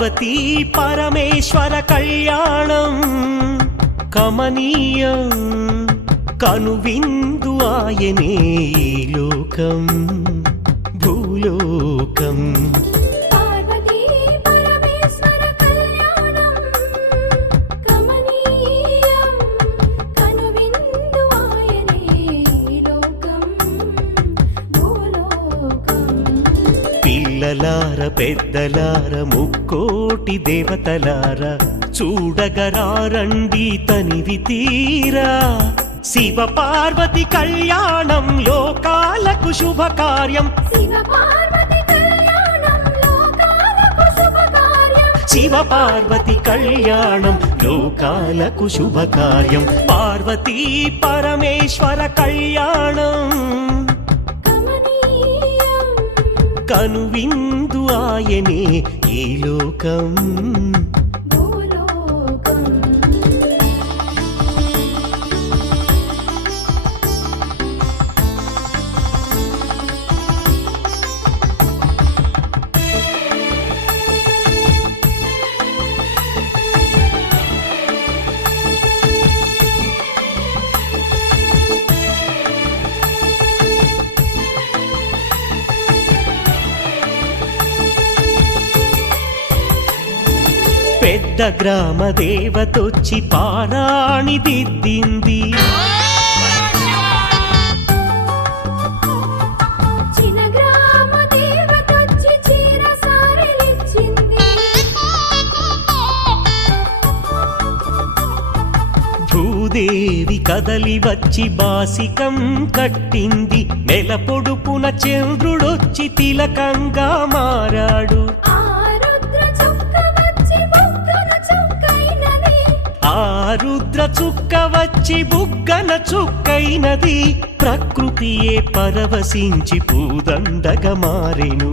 పార్వతీ పరమేశ్వర కళ్యాణం కమనీయం కనువిందు ఆయనే లోకం భూలోకం. పిల్లలార పెద్దలార ముక్కోటి దేవతలార చూడగరారండి తనివి తీరా. శివ పార్వతి కళ్యాణం లోకాలకు శుభకార్యం. శివ పార్వతి కళ్యాణం లోకాలకు శుభకార్యం. పార్వతీ పరమేశ్వర కళ్యాణం కనువిందు ఆయనే ఈ లోకం. పెద్ద గ్రామ దేవతొచ్చి పారాణి దిద్దింది. చిన్న గ్రామ దేవతొచ్చి చీర సారెలిచ్చింది. భూదేవి కదలి వచ్చి బాసికం కట్టింది. నెల పొడుపున చంద్రుడొచ్చి తిలకంగా మారాడు. రుద్ర చుక్క వచ్చి బుగ్గన చుక్కైనది. ప్రకృతియే పరవశించి పూదండగా మారెను.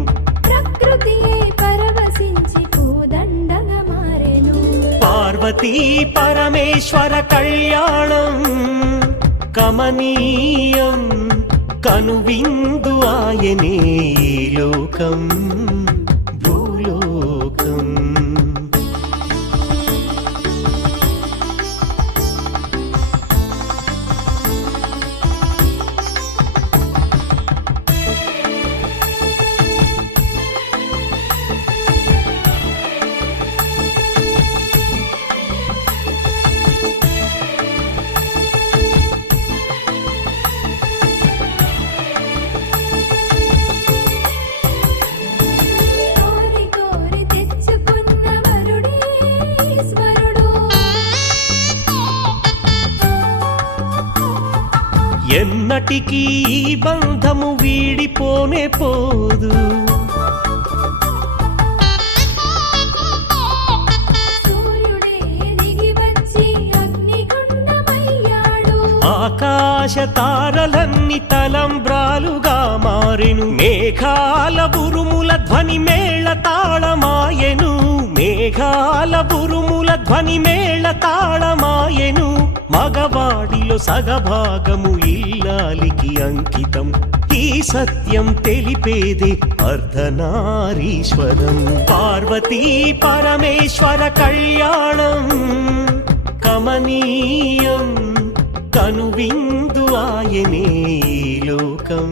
పార్వతీ పరమేశ్వర కళ్యాణం కమనీయం కనువిందు ఆయనే లోకం భూలోకం. ఎన్నటికీ ఈ బంధము వీడిపోనే పోదు. ఆకాశ తారలన్నీ తలంబ్రాలుగా మారెను. మేఘాల బురుముల ధ్వని మేళ తాళమాయెను. మేఘాల బురుముల ధ్వని మేళ తాళమాయెను. మగవాడిలో సగభాగము ఇల్లాలికి అంకితం. ఈ సత్యం తెలిపేదే అర్ధనారీశ్వరం. పార్వతీ పరమేశ్వర కళ్యాణం కమనీయం కనువిందు ఆయనే లోకం.